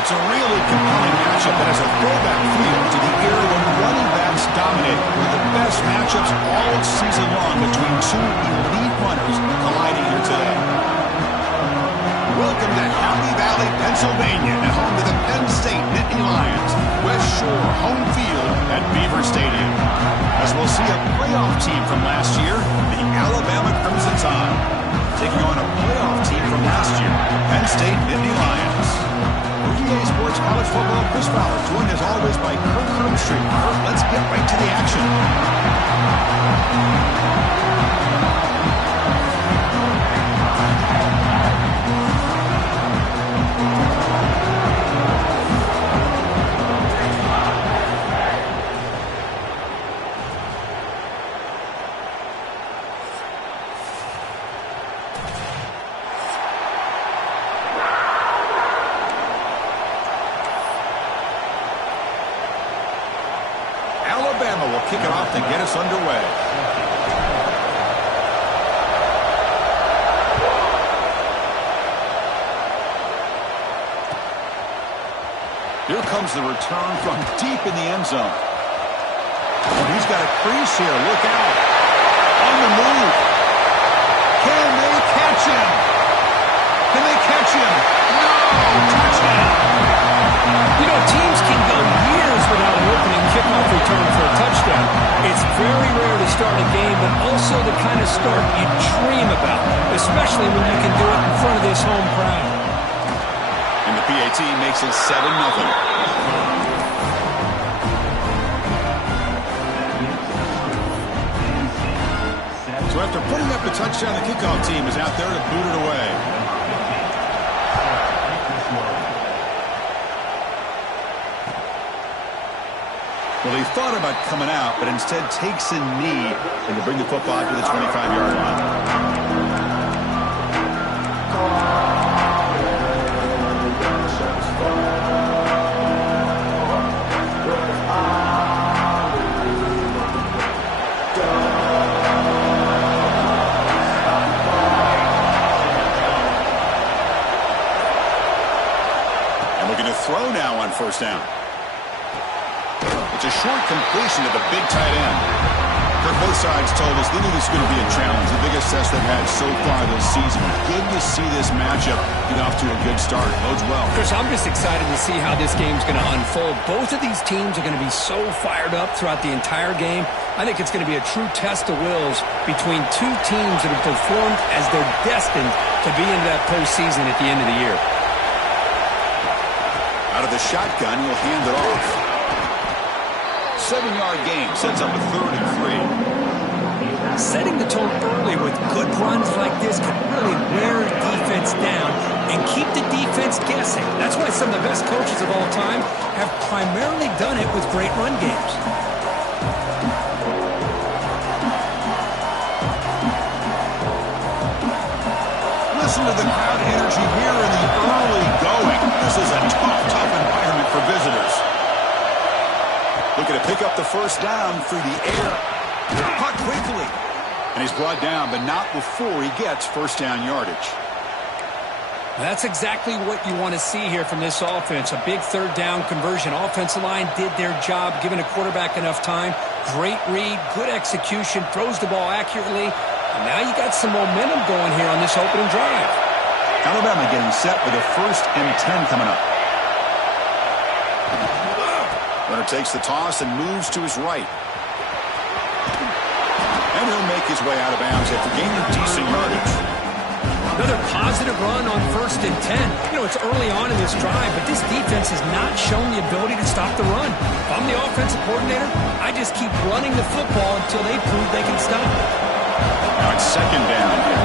It's a really compelling matchup that has a throwback feel to the era when running backs dominated. One of the best matchups all season long between two elite runners colliding here today. Welcome to Happy Valley, Pennsylvania, and home to the Penn State Nittany Lions. West Shore home field at Beaver Stadium. As we'll see a playoff team from last year, the Alabama Crimson Tide, taking on a playoff team from last year, Penn State Nittany Lions. EA Sports College Football, Chris Fowler, joined as always by Kirk Hermstreet. Kirk, let's get right to the action. Alabama will kick it off to get us underway. Here comes the return from deep in the end zone. Oh, he's got a crease here. Look out. On the move. Can they catch him? Can they catch him? No! Touchdown! You know, teams can go years without an opening kickoff return for a touchdown. It's very rare to start a game, but also the kind of start you dream about, especially when you can do it in front of this home crowd. And the PAT makes it 7-0. So after putting up the touchdown, the kickoff team is out there to boot it away. Well, he thought about coming out, but instead takes a knee and to bring the football to the 25-yard line. And looking to throw now on first down. It's a short completion to the big tight end. Kirk, both sides told us they knew this was going to be a challenge, the biggest test they've had so far this season. Good to see this matchup get off to a good start. Bodes well. Chris, I'm just excited to see how this game's going to unfold. Both of these teams are going to be so fired up throughout the entire game. I think it's going to be a true test of wills between two teams that have performed as they're destined to be in that postseason at the end of the year. Out of the shotgun, he'll hand it off. 7-yard gain sets up a 3rd and 3. Setting the tone early with good runs like this can really wear a defense down and keep the defense guessing. That's why some of the best coaches of all time have primarily done it with great run games. Listen to the crowd energy here in the early going. This is a tough environment for visitors. Looking to pick up the first down through the air. Caught quickly. And he's brought down, but not before he gets first down yardage. That's exactly what you want to see here from this offense. A big third down conversion. Offensive line did their job, giving a quarterback enough time. Great read, good execution, throws the ball accurately. And now you got some momentum going here on this opening drive. Alabama getting set with a 1st and 10 coming up. Runner takes the toss and moves to his right. And he'll make his way out of bounds after gaining decent yardage. Another positive run on 1st and 10. You know, it's early on in this drive, but this defense has not shown the ability to stop the run. If I'm the offensive coordinator, I just keep running the football until they prove they can stop it. Now it's 2nd down here.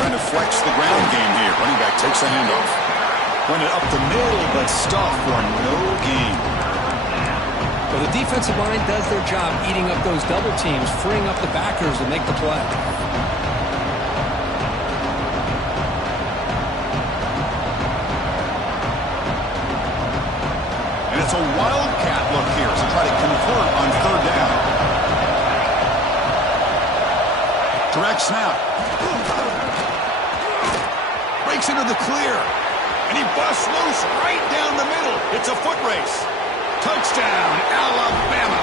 Trying to flex the ground game here. Running back takes the handoff. Run it up the middle, but stuffed for no gain. Well, the defensive line does their job eating up those double teams, freeing up the backers to make the play. And it's a wildcat look here to try to convert on 3rd down. Direct snap. Breaks into the clear. And he busts loose right down the middle. It's a foot race. Touchdown, Alabama.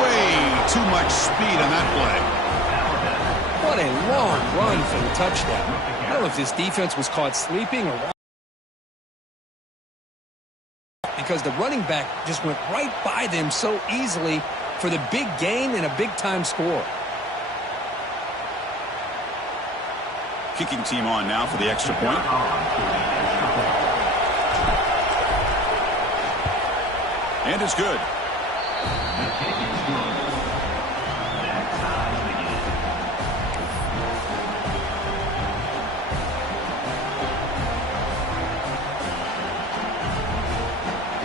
Way too much speed on that play. What a long run for the touchdown. I don't know if this defense was caught sleeping or what, because the running back just went right by them so easily for the big gain and a big-time score. Kicking team on now for the extra point. And it's good.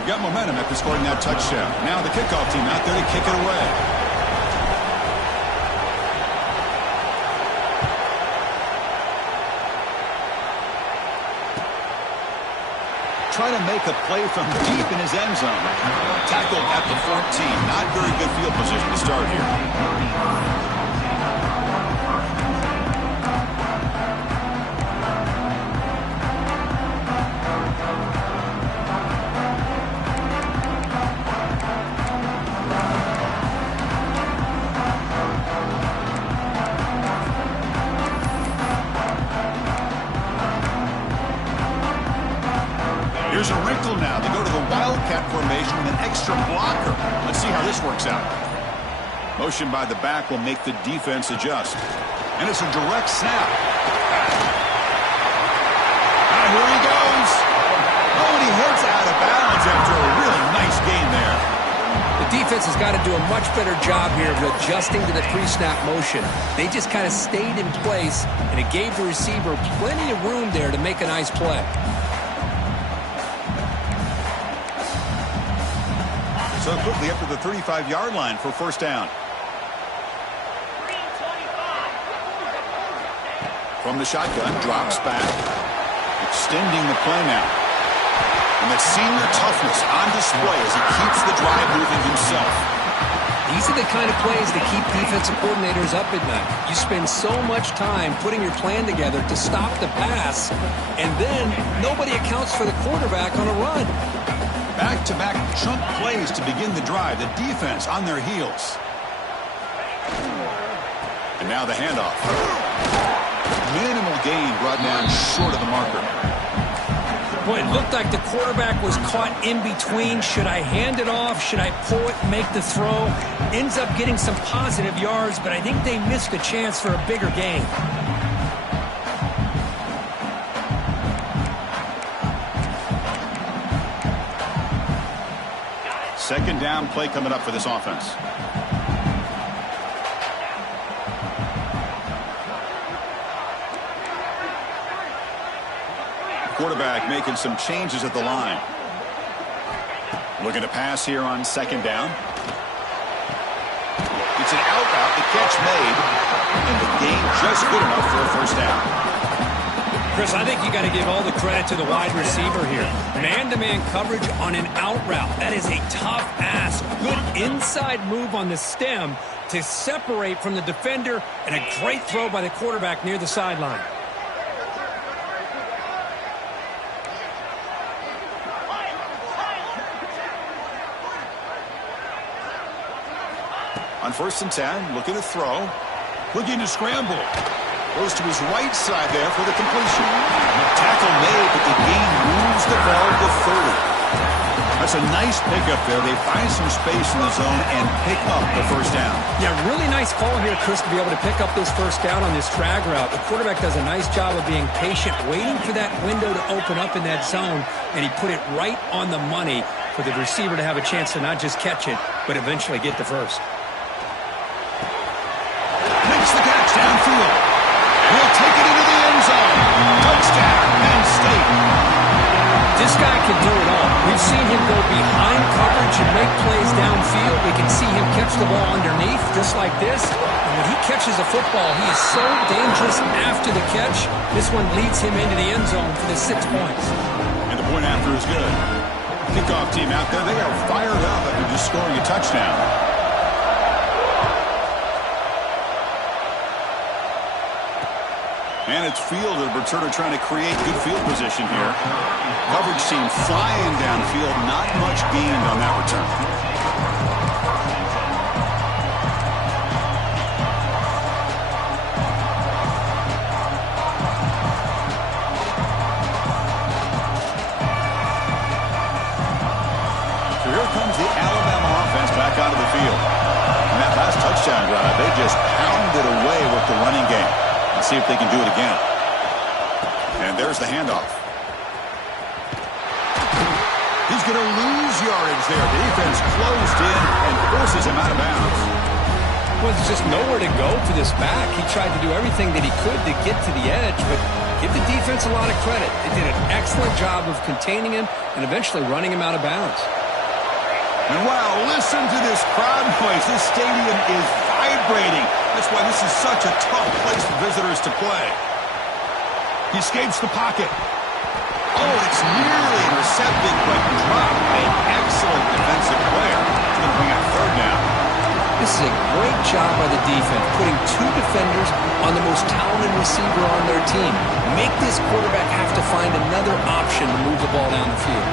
Got momentum after scoring that touchdown. Now the kickoff team out there to kick it away. Trying to make a play from deep in his end zone. Tackled at the 14. Not very good field position to start here. Here's a wrinkle now. They go to the wildcat formation with an extra blocker. Let's see how this works out. Motion by the back will make the defense adjust. And it's a direct snap. And here he goes. Oh, and he hits out of bounds after a really nice gain there. The defense has got to do a much better job here of adjusting to the pre-snap motion. They just kind of stayed in place, and it gave the receiver plenty of room there to make a nice play. So quickly up to the 35-yard line for first down. From the shotgun, drops back. Extending the play now. And that senior toughness on display as he keeps the drive moving himself. These are the kind of plays that keep defensive coordinators up at night. You spend so much time putting your plan together to stop the pass, and then nobody accounts for the quarterback on a run. Back-to-back chunk plays to begin the drive. The defense on their heels. And now the handoff. Minimal gain brought down short of the marker. Boy, it looked like the quarterback was caught in between. Should I hand it off? Should I pull it and make the throw? Ends up getting some positive yards, but I think they missed a chance for a bigger gain. Second down play coming up for this offense. Quarterback making some changes at the line. Looking to pass here on second down. He It's an out route, the catch made, and the gain just good enough for a first down. Chris, I think you got to give all the credit to the wide receiver here. Man-to-man coverage on an out route. That is a tough ask. Good inside move on the stem to separate from the defender, and a great throw by the quarterback near the sideline. On 1st and 10, looking to throw. Looking to scramble. Goes to his right side there for the completion. Tackle made, but the gain moves the ball to 30. That's a nice pickup there. They find some space in the zone and pick up the first down. Yeah, really nice call here, Chris, to be able to pick up this first down on this drag route. The quarterback does a nice job of being patient, waiting for that window to open up in that zone, and he put it right on the money for the receiver to have a chance to not just catch it, but eventually get the first. Makes the catch downfield. He'll take it into the end zone. Touchdown, Penn State. This guy can do it all. We've seen him go behind coverage and make plays downfield. We can see him catch the ball underneath, just like this. And when he catches a football, he is so dangerous after the catch. This one leads him into the end zone for the 6 points. And the point after is good. Kickoff team out there, they are fired up after just scoring a touchdown. And it's field, the returner trying to create good field position here. Coverage team flying downfield, not much gained on that return. So here comes the Alabama offense back onto the field. And that last touchdown drive, they just pounded away with the running game. Let's see if they can do it again. And there's the handoff. He's going to lose yardage there. The defense closed in and forces him out of bounds. Well, there's just nowhere to go for this back. He tried to do everything that he could to get to the edge, but give the defense a lot of credit. They did an excellent job of containing him and eventually running him out of bounds. And wow, listen to this crowd noise. This stadium is vibrating. That's why this is such a tough place for visitors to play. He escapes the pocket. Oh, it's nearly intercepted, but dropped. An excellent defensive player. It's going to bring out third down. This is a great job by the defense, putting two defenders on the most talented receiver on their team. Make this quarterback have to find another option to move the ball down the field.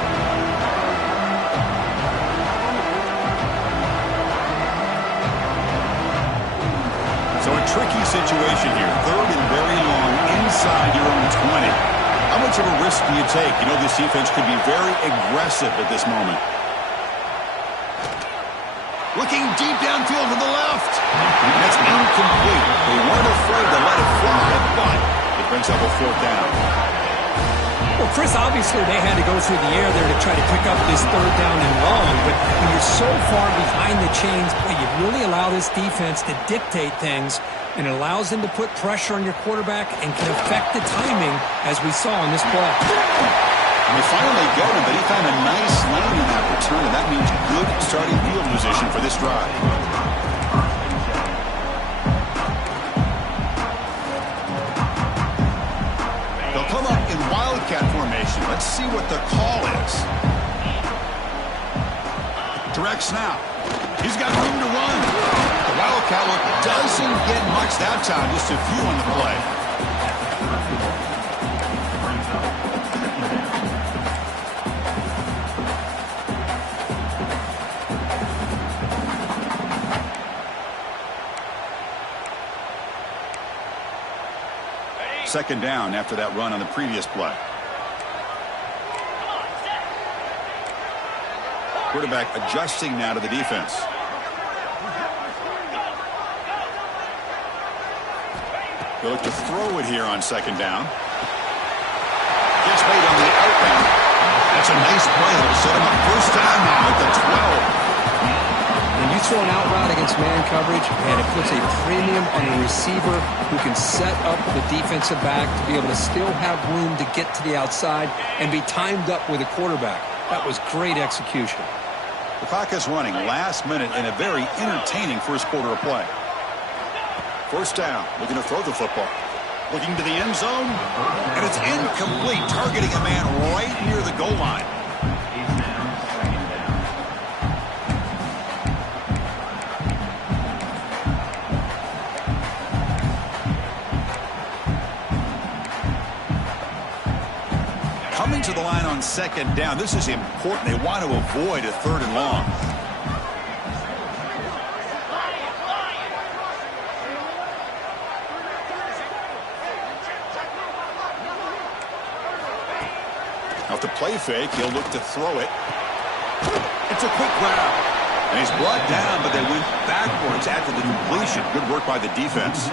So a tricky situation here. Third and very long inside your own 20. How much of a risk do you take? You know, this defense could be very aggressive at this moment. Looking deep downfield to the left. That's incomplete. They weren't afraid to let it fly, but it brings up a fourth down. Well, Chris, obviously they had to go through the air there to try to pick up this third down and long, but when you're so far behind the chains, boy, you really allow this defense to dictate things, and it allows them to put pressure on your quarterback and can affect the timing, as we saw in this play. And they finally got him, but he found a nice lane in that return, and that means good starting field position for this drive. They'll come up in wildcat formation. Let's see what the call is. Direct snap. He's got room to run. The wildcat look doesn't get much that time, just a few on the play. Second down after that run on the previous play. Quarterback adjusting now to the defense. They look to throw it here on second down. Gets made on the outbound. That's a nice play. It'll set him up first down now at the 12. When you throw an out route against man coverage, and it puts a premium on the receiver who can set up the defensive back to be able to still have room to get to the outside and be timed up with a quarterback. That was great execution. The clock is running. Last minute in a very entertaining first quarter of play. First down. Looking to throw the football. Looking to the end zone. And it's incomplete. Targeting a man right near the goal line. Coming to the line on second down. This is important. They want to avoid a third and long. Off the play fake, he'll look to throw it. It's a quick grab. And he's brought down, but they went backwards after the completion. Good work by the defense.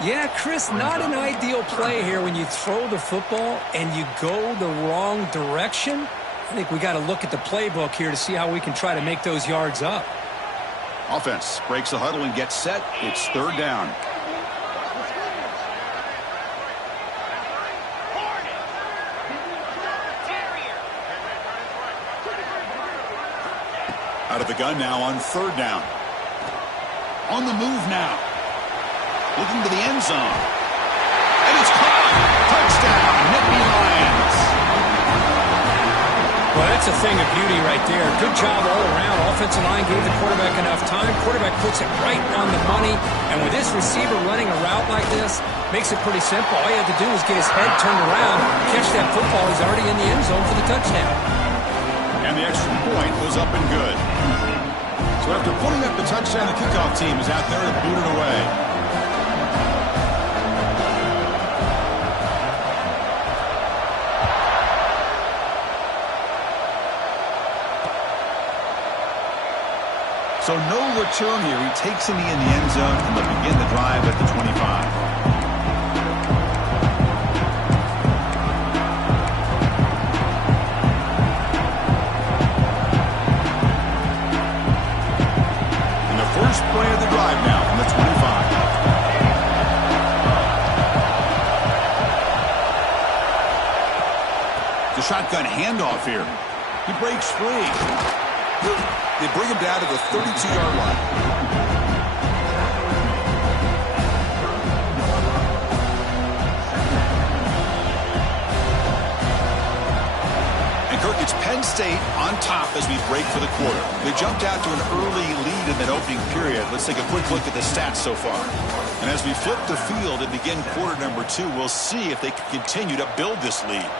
Yeah, Chris, not an ideal play here when you throw the football and you go the wrong direction. I think we got to look at the playbook here to see how we can try to make those yards up. Offense breaks the huddle and gets set. It's third down. Out of the gun now on third down. On the move now. Looking to the end zone. And it's caught. Touchdown, Nittany Lions. Well, that's a thing of beauty right there. Good job all around. Offensive line gave the quarterback enough time. Quarterback puts it right on the money. And with this receiver running a route like this, makes it pretty simple. All you have to do is get his head turned around, catch that football. He's already in the end zone for the touchdown. And the extra point was up and good. So after putting up the touchdown, the kickoff team is out there to boot it away. So no return here. He takes in the end zone, and they'll begin the drive at the 25. And the first play of the drive now from the 25. The shotgun handoff here. He breaks free. They bring him down to the 32-yard line. And Kirk, it's Penn State on top as we break for the quarter. They jumped out to an early lead in that opening period. Let's take a quick look at the stats so far. And as we flip the field and begin quarter number 2, we'll see if they can continue to build this lead.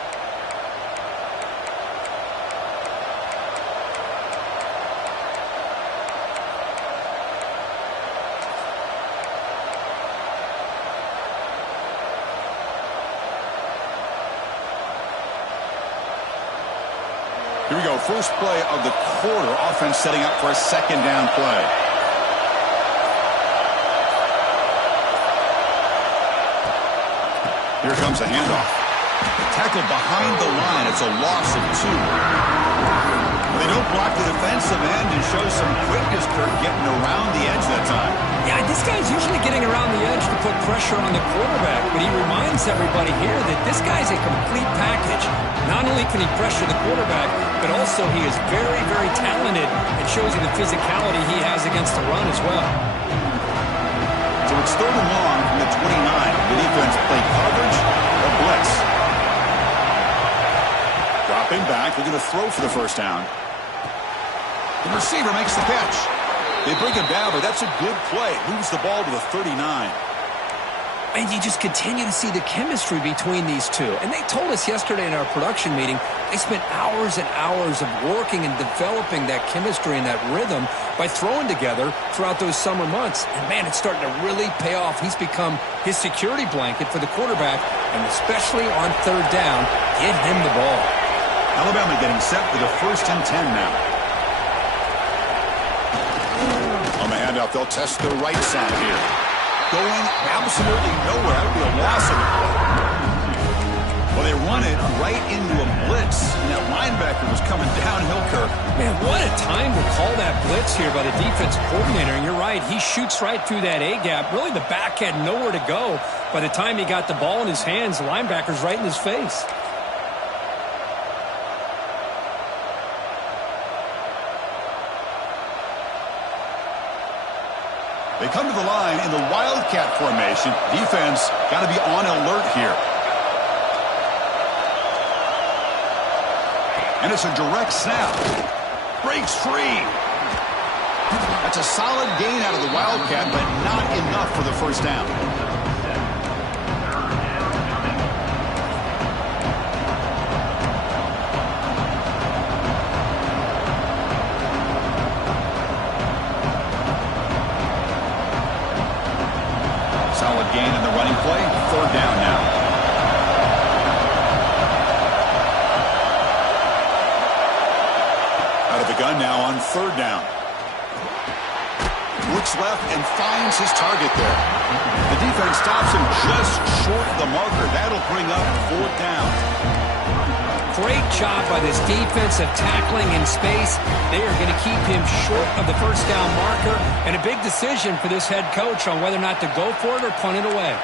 Here we go. First play of the quarter. Offense setting up for a second down play. Here comes the handoff. Tackled behind the line. It's a loss of 2. They don't block the defensive end and show some quickness, Kirk, getting around the edge that time. Yeah, this guy's usually getting around the edge to put pressure on the quarterback, but he reminds everybody here that this guy's a complete package. Not only can he pressure the quarterback, but also he is very, very talented and shows you the physicality he has against the run as well. So it's third and long from the 29. The defense play coverage or blitz. Dropping back, looking to throw for the first down. The receiver makes the catch. They bring him down, but that's a good play. Moves the ball to the 39. And you just continue to see the chemistry between these two. And they told us yesterday in our production meeting, they spent hours and hours of working and developing that chemistry and that rhythm by throwing together throughout those summer months. And, man, it's starting to really pay off. He's become his security blanket for the quarterback, and especially on third down, get him the ball. Alabama getting set for the 1st and 10 now. On the handoff, they'll test the right side here. Going absolutely nowhere. That would be a loss of the play. Well, they run it right into a blitz, and that linebacker was coming downhill, Kirk. Man, what a time to call that blitz here by the defensive coordinator. And you're right, he shoots right through that A-gap. Really, the back had nowhere to go. By the time he got the ball in his hands, the linebacker's right in his face. They come to the line in the Wildcat formation. Defense got to be on alert here. And it's a direct snap. Breaks free. That's a solid gain out of the Wildcat, but not enough for the first down. Solid gain in the running play. Third down now. Out of the gun now on third down. Looks left and finds his target there. The defense stops him just short of the marker. That'll bring up fourth down. Great job by this defensive tackling in space. They are going to keep him short of the first down marker, and a big decision for this head coach on whether or not to go for it or punt it away.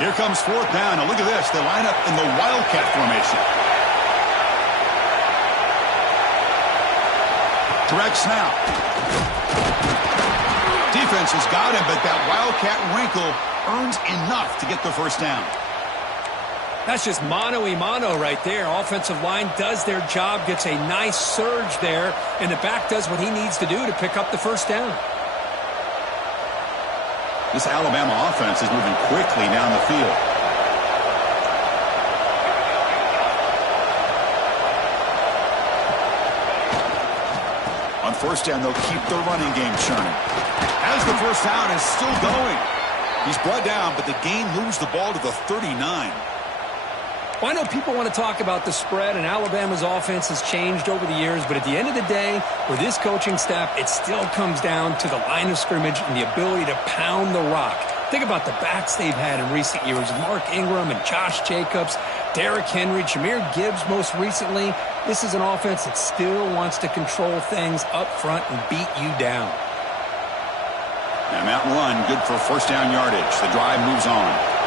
Here comes fourth down. Now look at this. They line up in the Wildcat formation. Direct snap. Defense has got him, but that Wildcat wrinkle earns enough to get the first down. That's just mano-a-mano right there. Offensive line does their job, gets a nice surge there, and the back does what he needs to do to pick up the first down. This Alabama offense is moving quickly down the field. On first down, they'll keep their running game churning. As the first down is still going. He's brought down, but the gain moves the ball to the 39. Well, I know people want to talk about the spread, and Alabama's offense has changed over the years, but at the end of the day, with this coaching staff, it still comes down to the line of scrimmage and the ability to pound the rock. Think about the backs they've had in recent years. Mark Ingram and Josh Jacobs, Derrick Henry, Jahmyr Gibbs most recently. This is an offense that still wants to control things up front and beat you down. Now, Mountain Run, good for first down yardage. The drive moves on.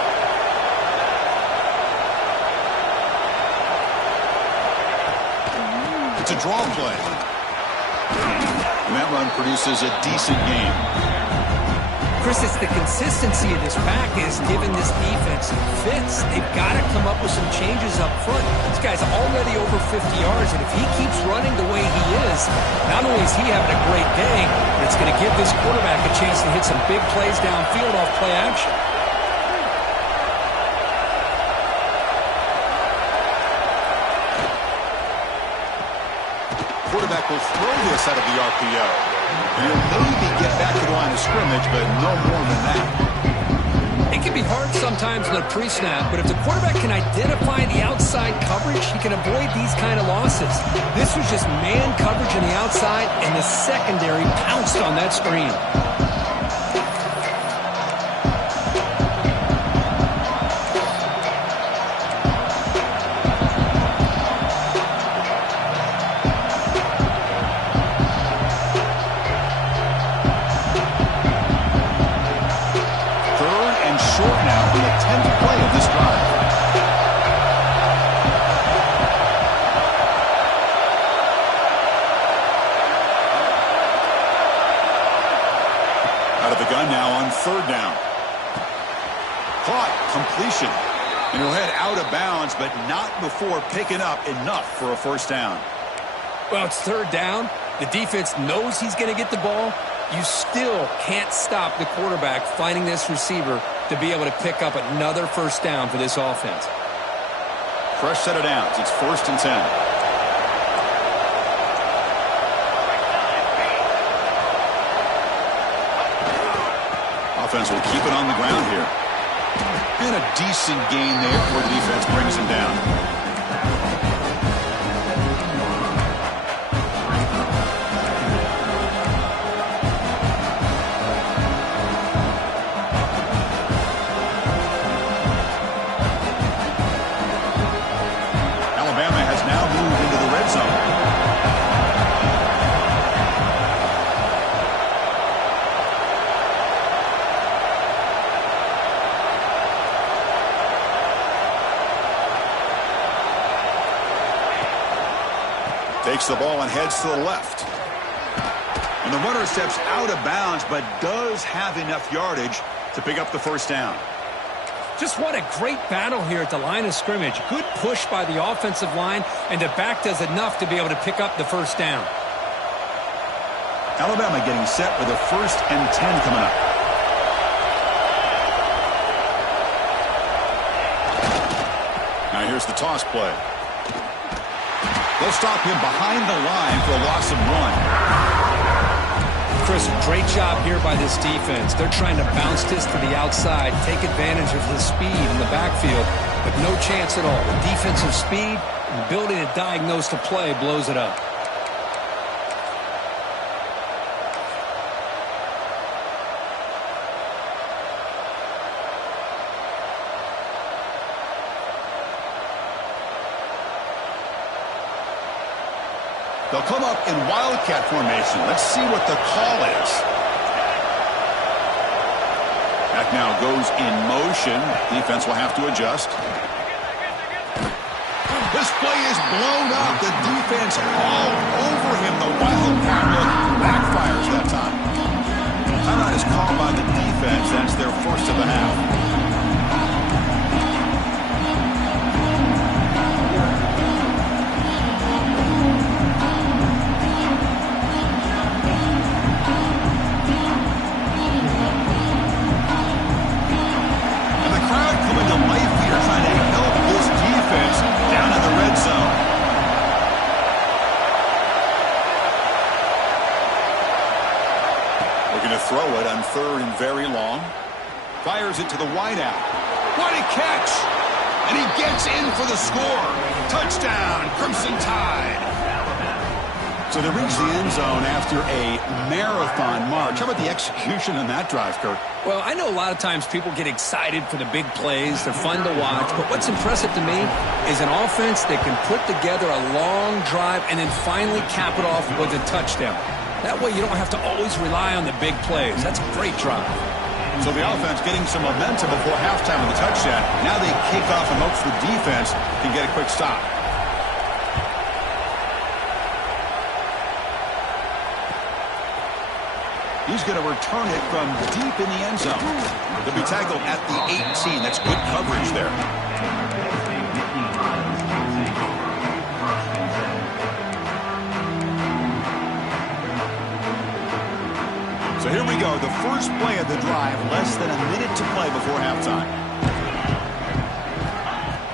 It's a draw play. And that run produces a decent game. Chris, it's the consistency of this pack is giving this defense fits. They've got to come up with some changes up front. This guy's already over 50 yards, and if he keeps running the way he is, not only is he having a great day, but it's going to give this quarterback a chance to hit some big plays downfield off play action. Quarterback will throw this out of the RPO. And he'll maybe get back to the line of scrimmage, but no more than that. It can be hard sometimes in a pre-snap, but if the quarterback can identify the outside coverage, he can avoid these kind of losses. This was just man coverage on the outside, and the secondary pounced on that screen. Third down. Caught. Completion. And he'll head out of bounds, but not before picking up enough for a first down. Well, it's third down. The defense knows he's going to get the ball. You still can't stop the quarterback finding this receiver to be able to pick up another first down for this offense. Fresh set of downs. It's 1st and 10. Offense will keep it on the ground here. And a decent gain there where the defense brings him down. Alabama has now moved into the red zone. Takes the ball and heads to the left. And the runner steps out of bounds, but does have enough yardage to pick up the first down. Just what a great battle here at the line of scrimmage. Good push by the offensive line, and the back does enough to be able to pick up the first down. Alabama getting set with a 1st and 10 coming up. Now here's the toss play. They'll stop him behind the line for a loss of 1. Chris, great job here by this defense. They're trying to bounce this to the outside, take advantage of the speed in the backfield, but no chance at all. The defensive speed and ability to diagnose the play blows it up. They'll come up in wildcat formation. Let's see what the call is. That now goes in motion. Defense will have to adjust. This play is blown up. The defense all over him. The wildcat look backfires that time. Timeout is called by the defense. That's their first of the half. Throw it on 3rd and very long. Fires it to the wideout. What a catch! And he gets in for the score. Touchdown, Crimson Tide. So they reach the end zone after a marathon march. How about the execution on that drive, Kurt? Well, I know a lot of times people get excited for the big plays. They're fun to watch. But what's impressive to me is an offense that can put together a long drive and then finally cap it off with a touchdown. That way you don't have to always rely on the big plays. That's a great drive. So the offense getting some momentum before halftime with the touchdown. Now they kick off and hopes the defense can get a quick stop. He's going to return it from deep in the end zone. They'll be tackled at the 18. That's good coverage there. So here we go, the first play of the drive, less than a minute to play before halftime.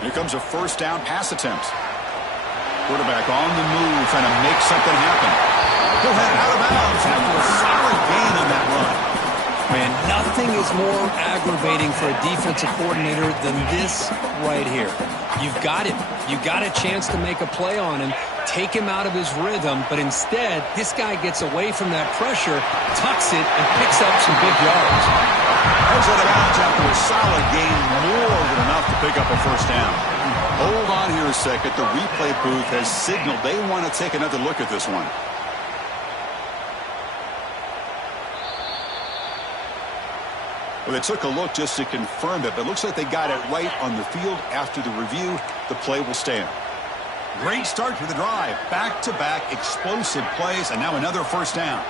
Here comes a first down pass attempt. Quarterback on the move, trying to make something happen. He'll head out of bounds after a solid gain on that run. Man, nothing is more aggravating for a defensive coordinator than this right here. You've got him. You've got a chance to make a play on him, take him out of his rhythm, but instead, this guy gets away from that pressure, tucks it, and picks up some big yards. Heads out of bounds after a solid gain, more than enough to pick up a first down. Hold on here a second. The replay booth has signaled they want to take another look at this one. Well, they took a look just to confirm it, but it looks like they got it right on the field. After the review, the play will stand. Great start to the drive. Back-to-back explosive plays, and now another first down.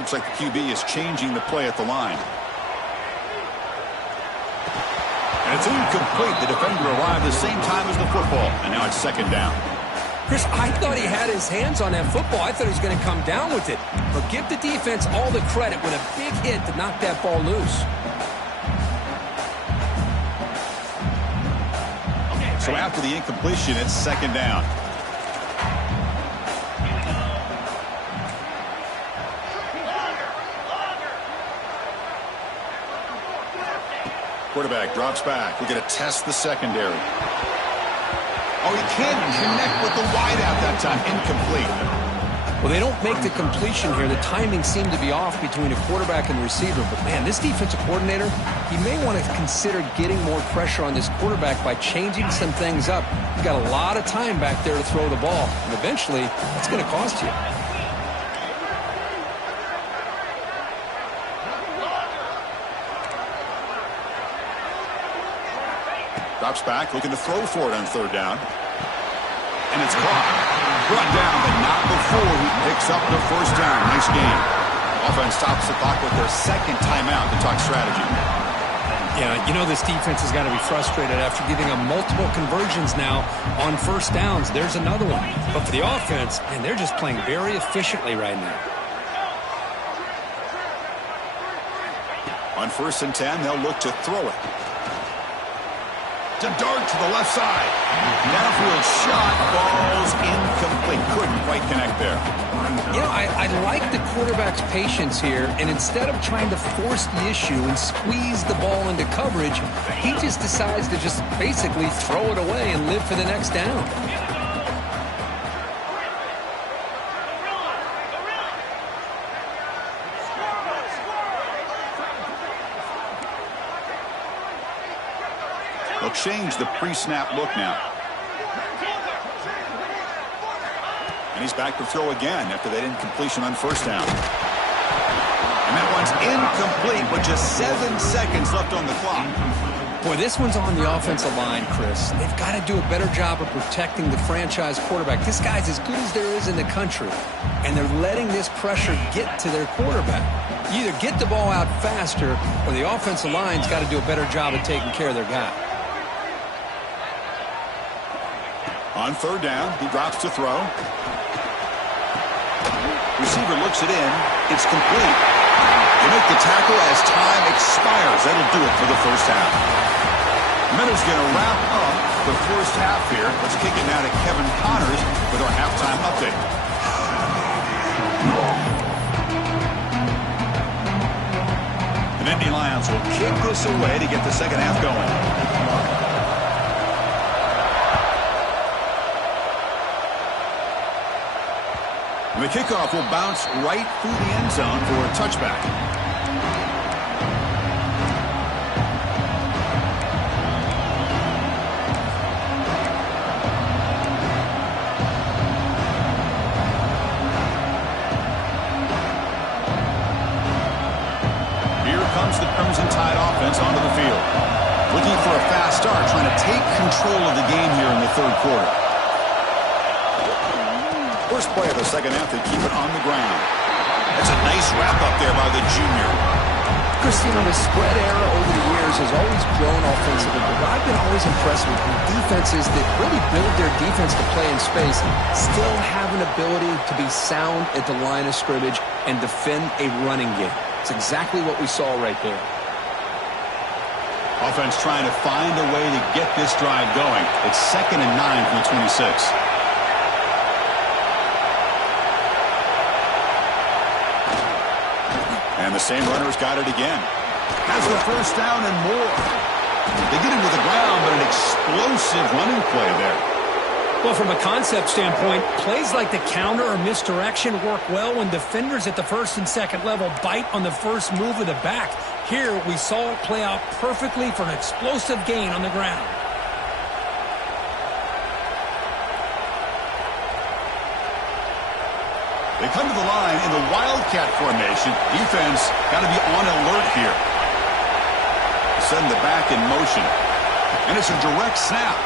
Looks like the QB is changing the play at the line. And it's incomplete. The defender arrived the same time as the football, and now it's second down. Chris, I thought he had his hands on that football. I thought he was going to come down with it. But give the defense all the credit with a big hit to knock that ball loose. So after the incompletion, it's second down. Quarterback drops back. We're going to test the secondary. Oh, he can't connect with the wideout that time. Incomplete. Well, they don't make the completion here. The timing seemed to be off between a quarterback and receiver. But, man, this defensive coordinator, he may want to consider getting more pressure on this quarterback by changing some things up. You've got a lot of time back there to throw the ball. And eventually, that's going to cost you. Drops back, looking to throw for it on third down. And it's caught. Brought down, but not before he picks up the first down. Nice game. Offense stops the clock with their second timeout to talk strategy. Yeah, you know this defense has got to be frustrated after giving them multiple conversions now on first downs. There's another one. But for the offense, and they're just playing very efficiently right now. On 1st and 10, they'll look to throw it. To dart to the left side. Downfield shot, ball's incomplete. Couldn't quite connect there. You know, I like the quarterback's patience here, and instead of trying to force the issue and squeeze the ball into coverage, he just decides to just basically throw it away and live for the next down. They'll change the pre-snap look now. And he's back to throw again after that incompletion on first down. And that one's incomplete with just 7 seconds left on the clock. Boy, this one's on the offensive line, Chris. They've got to do a better job of protecting the franchise quarterback. This guy's as good as there is in the country, and they're letting this pressure get to their quarterback. You either get the ball out faster, or the offensive line's got to do a better job of taking care of their guy. On third down, he drops to throw. Receiver looks it in. It's complete. They make the tackle as time expires. That'll do it for the first half. Miller's going to wrap up the first half here. Let's kick it now to Kevin Connors with our halftime update. The Nittany Lions will kick this away to get the second half going. The kickoff will bounce right through the end zone for a touchback. Here comes the Crimson Tide offense onto the field. Looking for a fast start, trying to take control of the game here in the third quarter. First play of the second half, they keep it on the ground. That's a nice wrap-up there by the junior. Christine, the spread era over the years has always grown offensively, but I've been always impressed with defenses that really build their defense to play in space, still have an ability to be sound at the line of scrimmage and defend a running game. It's exactly what we saw right there. Offense trying to find a way to get this drive going. It's 2nd and 9 from the 26. And the same runner's got it again. Has the first down and more. They get him to the ground, but an explosive running play there. Well, from a concept standpoint, plays like the counter or misdirection work well when defenders at the first and second level bite on the first move of the back. Here, we saw it play out perfectly for an explosive gain on the ground. They come to the line in the Wildcat formation. Defense got to be on alert here. Send the back in motion. And it's a direct snap.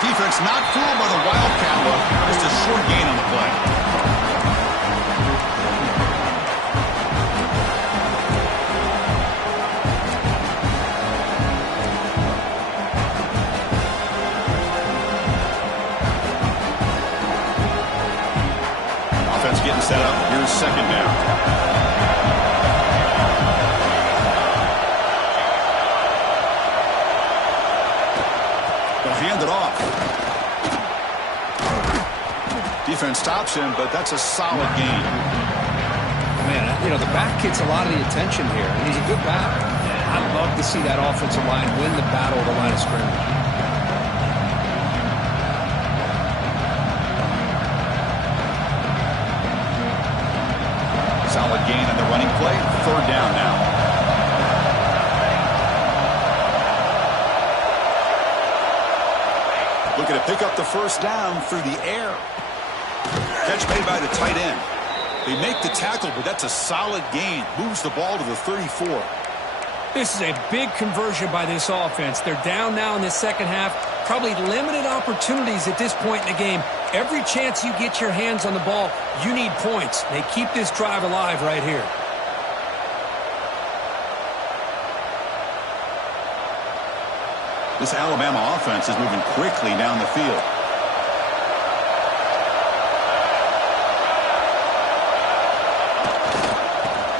Defense not fooled by the Wildcat look. Just a short gain on the play. Offense getting set up. Here's second down. They'll hand it off. Defense stops him, but that's a solid gain. Man, you know, the back gets a lot of the attention here, and he's a good batter. I'd love to see that offensive line win the battle of the line of scrimmage. Solid gain on the running play. Third down now. Looking to pick up the first down through the air. Catch made by the tight end. They make the tackle, but that's a solid gain. Moves the ball to the 34. This is a big conversion by this offense. They're down now in the second half. Probably limited opportunities at this point in the game. Every chance you get your hands on the ball, you need points. They keep this drive alive right here. This Alabama offense is moving quickly down the field.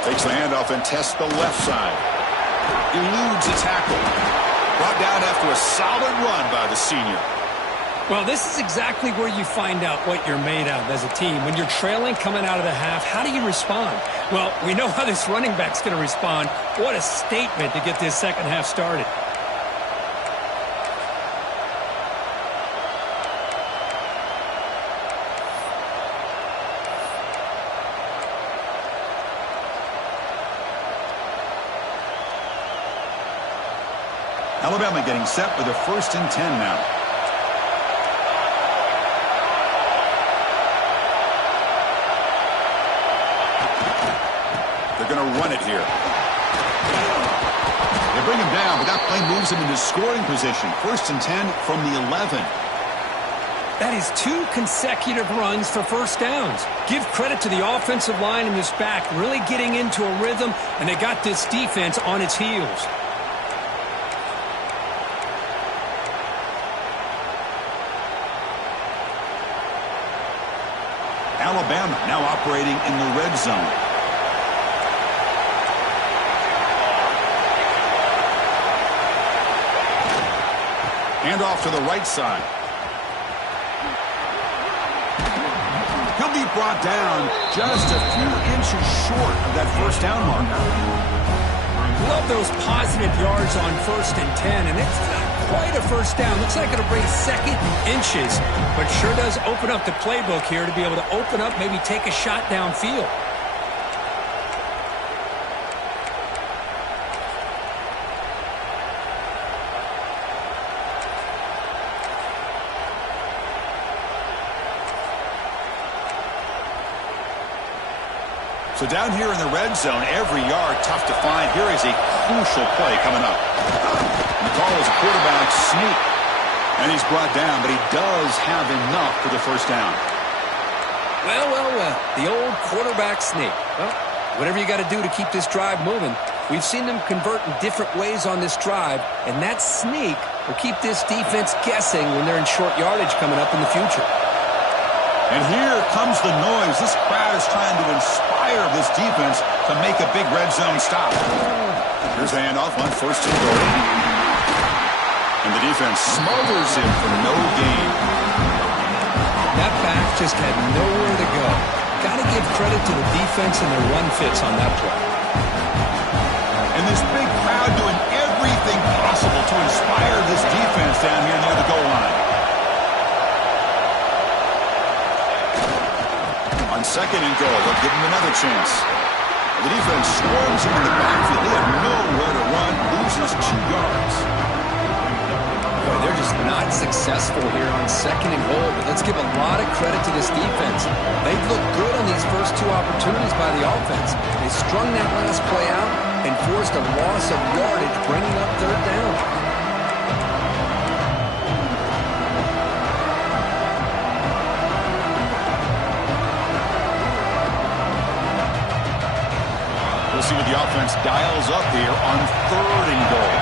Takes the handoff and tests the left side. Eludes a tackle. Brought down after a solid run by the senior. Well, this is exactly where you find out what you're made of as a team. When you're trailing coming out of the half, how do you respond? Well, we know how this running back's going to respond. What a statement to get this second half started. Alabama getting set with a 1st and 10 now. They're going to run it here. They bring him down, but that play moves him into scoring position. 1st and 10 from the 11. That is 2 consecutive runs for first downs. Give credit to the offensive line in this back, really getting into a rhythm, and they got this defense on its heels. Alabama now operating in the red zone. Handoff to the right side. He'll be brought down just a few inches short of that first down marker. Love those positive yards on 1st and 10, and it's not quite a first down. Looks like it'll bring second inches, but sure does open up the playbook here to be able to open up, maybe take a shot downfield. So down here in the red zone, every yard tough to find. Here is a crucial play coming up. And the call is a quarterback sneak. And he's brought down, but he does have enough for the first down. Well. The old quarterback sneak. Well, whatever you got to do to keep this drive moving. We've seen them convert in different ways on this drive, and that sneak will keep this defense guessing when they're in short yardage coming up in the future. And here comes the noise. This crowd is trying to inspire this defense to make a big red zone stop. Here's the handoff on 1st and goal. And the defense smothers him for no gain. That back just had nowhere to go. Got to give credit to the defense and their run fits on that play. And this big crowd doing everything possible to inspire this defense down here near the goal line. On 2nd and goal, they'll give him another chance. The defense swarms him in the backfield. They have nowhere to run, loses 2 yards. Boy, they're just not successful here on 2nd and goal, but let's give a lot of credit to this defense. They've looked good on these first 2 opportunities by the offense. They strung that last play out and forced a loss of yardage, bringing up 3rd down. We'll see what the offense dials up here on 3rd and goal.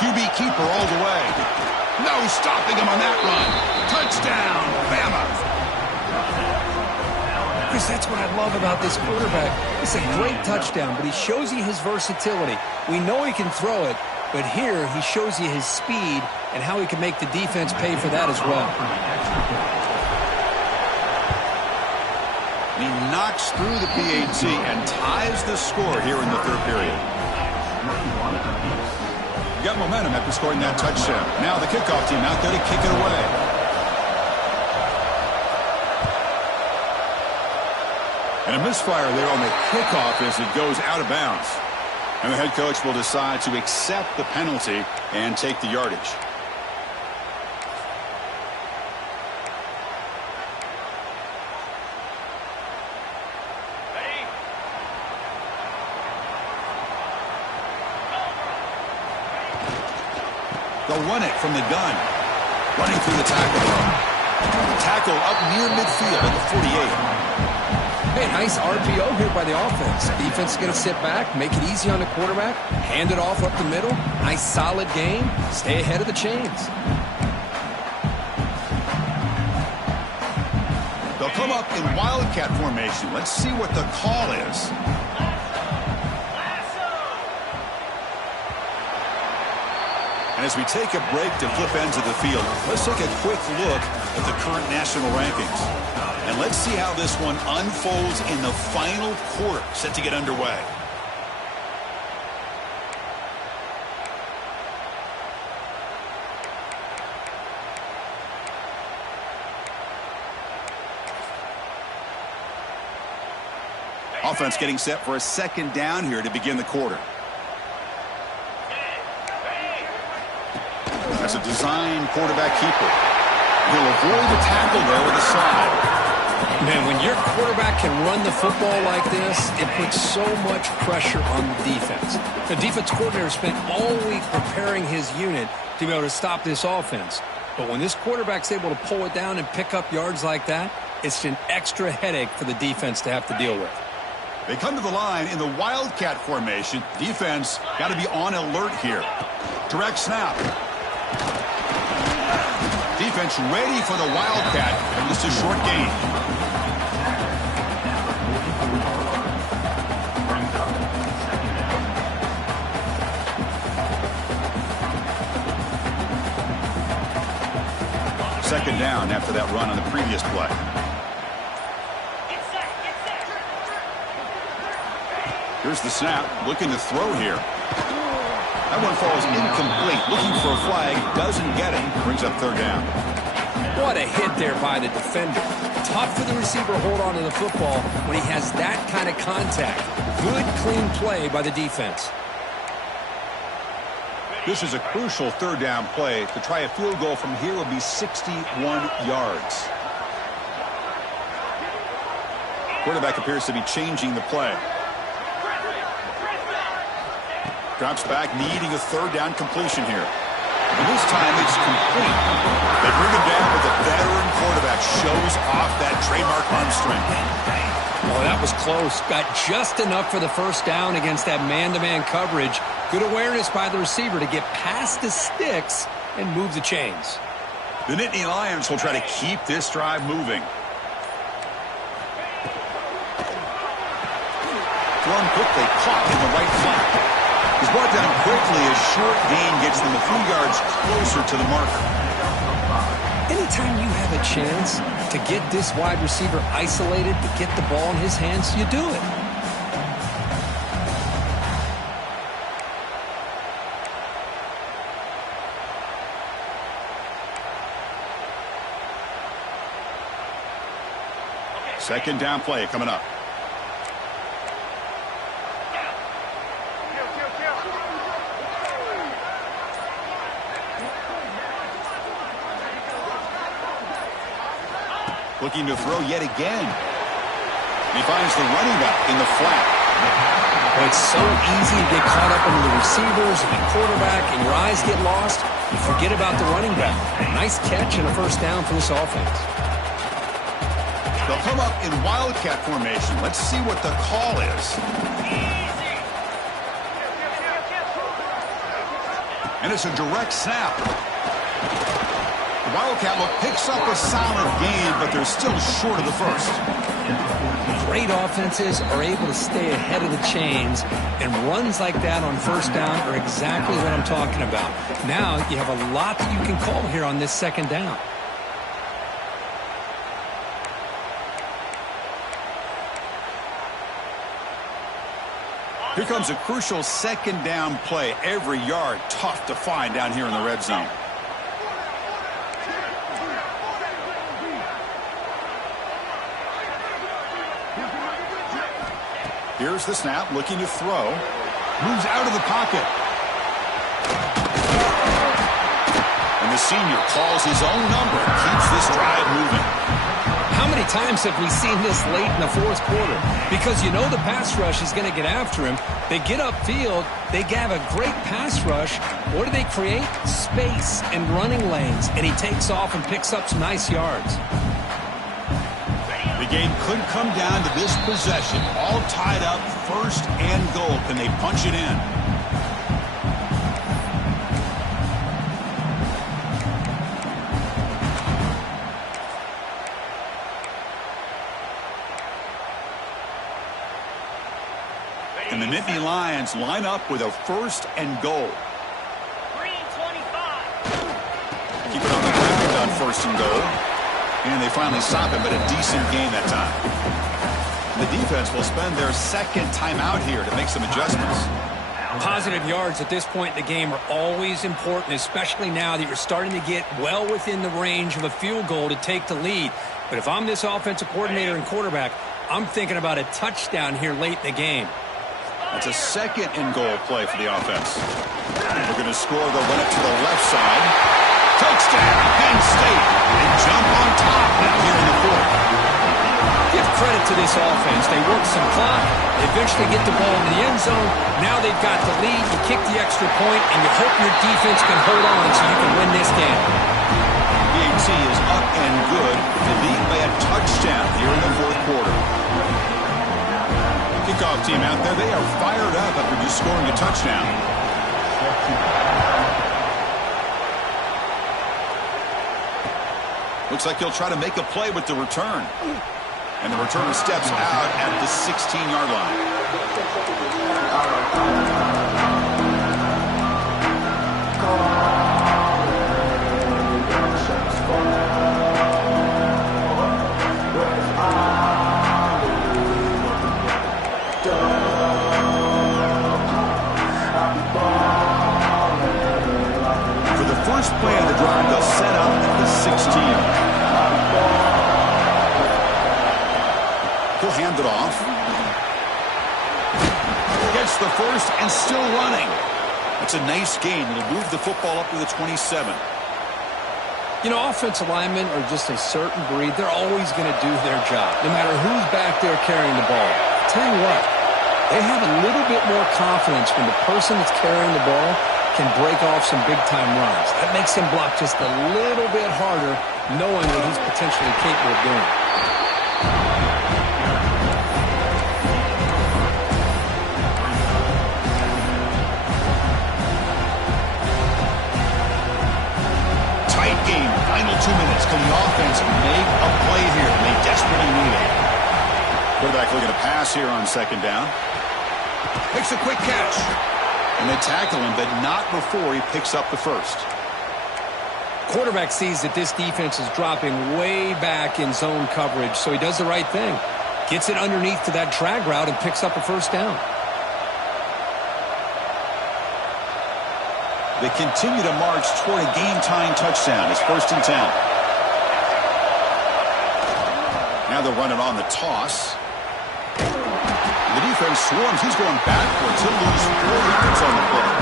QB keeper all the way. No stopping him on that run. Touchdown, Bama. Chris, that's what I love about this quarterback. It's a great touchdown, but he shows you his versatility. We know he can throw it, but here he shows you his speed and how he can make the defense pay for that as well. He knocks through the PAT and ties the score here in the 3rd period. You got momentum after scoring that touchdown. Now the kickoff team out there to kick it away. And a misfire there on the kickoff as it goes out of bounds. And the head coach will decide to accept the penalty and take the yardage. They'll run it from the gun. Running through the tackle. Tackle up near midfield at the 48. Hey, nice RPO here by the offense. Defense is going to sit back, make it easy on the quarterback, hand it off up the middle. Nice solid game. Stay ahead of the chains. They'll come up in wildcat formation. Let's see what the call is. And as we take a break to flip ends of the field, let's take a quick look at the current national rankings. And let's see how this one unfolds in the final quarter, set to get underway. Offense getting set for a second down here to begin the quarter. That's a design quarterback keeper. He'll avoid the tackle there with a slide. Man, when your quarterback can run the football like this, it puts so much pressure on the defense. The defense coordinator spent all week preparing his unit to be able to stop this offense. But when this quarterback's able to pull it down and pick up yards like that, it's an extra headache for the defense to have to deal with. They come to the line in the wildcat formation. Defense got to be on alert here. Direct snap. Defense ready for the wildcat, and just a short gain. Second down after that run on the previous play. Here's the snap, looking to throw here. That one falls incomplete, looking for a flag, doesn't get it, brings up third down. What a hit there by the defender. Tough for the receiver to hold on to the football when he has that kind of contact. Good, clean play by the defense. This is a crucial third down play. To try a field goal from here will be 61 yards. Quarterback appears to be changing the play. Drops back, needing a third down completion here. And this time it's complete. They bring him down, but the veteran quarterback shows off that trademark arm strength. Oh, that was close. Got just enough for the first down against that man-to-man coverage. Good awareness by the receiver to get past the sticks and move the chains. The Nittany Lions will try to keep this drive moving. Thrown quickly, caught in the right flat. He's brought down quickly. A short gain gets them a few yards closer to the marker. Anytime you have a chance to get this wide receiver isolated, to get the ball in his hands, you do it. Second down play coming up. Looking to throw yet again. He finds the running back in the flat. Well, it's so easy to get caught up into the receivers and the quarterback, and your eyes get lost. You forget about the running back. Nice catch and a first down for this offense. They'll come up in wildcat formation. Let's see what the call is. And it's a direct snap. The wildcat look picks up a solid gain, but they're still short of the first. Great offenses are able to stay ahead of the chains, and runs like that on first down are exactly what I'm talking about. Now you have a lot that you can call here on this second down. Here comes a crucial second down play. Every yard tough to find down here in the red zone. Here's the snap, looking to throw. Moves out of the pocket. And the senior calls his own number and keeps this drive moving. How many times have we seen this late in the fourth quarter? Because you know the pass rush is going to get after him. They get upfield. They have a great pass rush. What do they create? Space and running lanes. And he takes off and picks up some nice yards. The game could come down to this possession. All tied up, first and goal. Can they punch it in? And the Nittany Lions line up with a first and goal. Green 25. Keep it on the ground on first and goal. And they finally stop it, but a decent gain that time. The defense will spend their second timeout here to make some adjustments. Positive yards at this point in the game are always important, especially now that you're starting to get well within the range of a field goal to take the lead. But if I'm this offensive coordinator and quarterback, I'm thinking about a touchdown here late in the game. That's a second and goal play for the offense. We're going to score. They'll run it to the left side. Touchdown, Penn State. They jump on top now here in the fourth. Give credit to this offense. They work some clock. They eventually get the ball in the end zone. Now they've got the lead. You kick the extra point, and you hope your defense can hold on so you can win this game. PAT is up and good. The lead by a touchdown here in the fourth quarter. Kickoff team out there. They are fired up after just scoring a touchdown. Looks like he'll try to make a play with the return. And the returner steps out at the 16-yard line. For the first play of the drive, they'll set up at the 16. He'll hand it off. Gets the first and still running. It's a nice gain. It'll move the football up to the 27. You know, offensive linemen are just a certain breed. They're always going to do their job, no matter who's back there carrying the ball. I'll tell you what, they have a little bit more confidence when the person that's carrying the ball can break off some big-time runs. That makes him block just a little bit harder, knowing what he's potentially capable of doing. Final 2 minutes. Can the offense make a play here? They desperately need it. Quarterback looking to pass here on second down. Makes a quick catch. And they tackle him, but not before he picks up the first. Quarterback sees that this defense is dropping way back in zone coverage, so he does the right thing. Gets it underneath to that drag route and picks up a first down. They continue to march toward a game-tying touchdown. It's 1st and 10. Now they'll run it on the toss. The defense swarms. He's going backwards. He'll lose 4 yards on the play.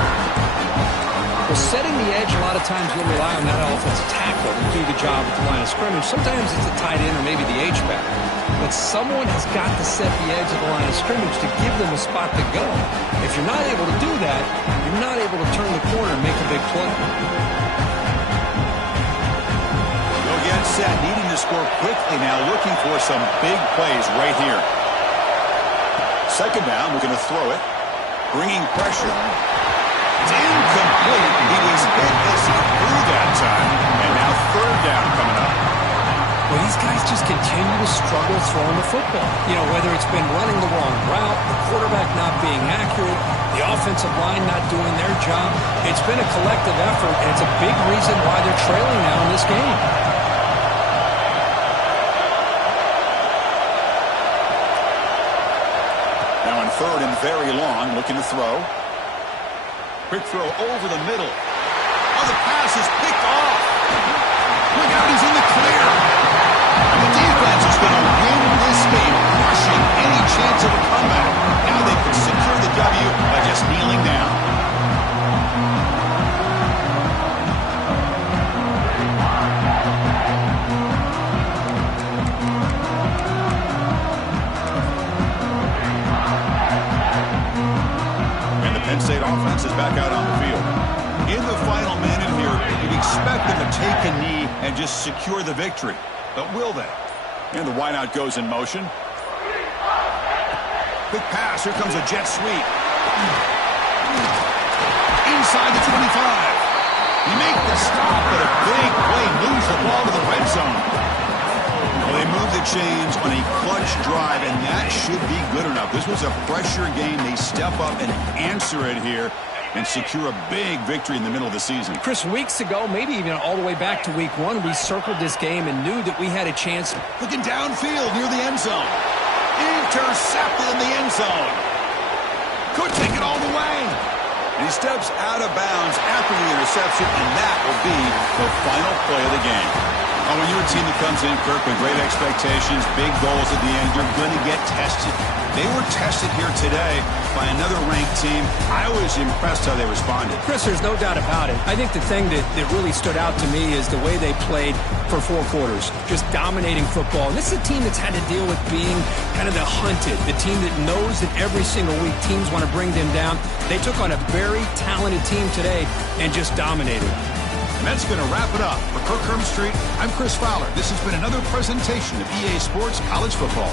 Well, setting the edge, a lot of times you'll rely on that offensive tackle to do the job at the line of scrimmage. Sometimes it's a tight end or maybe the H-back. But someone has got to set the edge of the line of scrimmage to give them a spot to go. If you're not able to do that, you're not able to turn the corner and make a big play. They'll get set, needing to score quickly now, looking for some big plays right here. Second down, we're going to throw it. Bringing pressure. It's incomplete. He was hit as he threw that time. And now third down coming up. Well, these guys just continue to struggle throwing the football. You know, whether it's been running the wrong route, the quarterback not being accurate, the offensive line not doing their job. It's been a collective effort, and it's a big reason why they're trailing now in this game. Now on third and very long, looking to throw. Quick throw over the middle. Oh, the pass is picked off. Look out, he's in the clear. And the defense is going to win this game, crushing any chance of a comeback. Now they can secure the W by just kneeling offense is back out on the field. In the final minute here, you'd expect them to take a knee and just secure the victory. But will they? And the wideout goes in motion. Quick pass. Here comes a jet sweep. Inside the 25. You make the stop, but a big play moves the ball to the red zone. Well, they move the chains on a clutch drive, and that should be good enough. This was a pressure game. They step up and answer it here and secure a big victory in the middle of the season. Chris, weeks ago, maybe even all the way back to week 1, we circled this game and knew that we had a chance. Looking downfield near the end zone. Intercepted in the end zone. Could take it all the way. And he steps out of bounds after the interception, and that will be the final play of the game. Oh, when you're a team that comes in, Kirk, with great expectations, big goals at the end, you're going to get tested. They were tested here today by another ranked team. I was impressed how they responded. Chris, there's no doubt about it. I think the thing that really stood out to me is the way they played for 4 quarters, just dominating football. And this is a team that's had to deal with being kind of the hunted, the team that knows that every single week teams want to bring them down. They took on a very talented team today and just dominated. And that's going to wrap it up. For Kirk Street, I'm Chris Fowler. This has been another presentation of EA Sports College Football.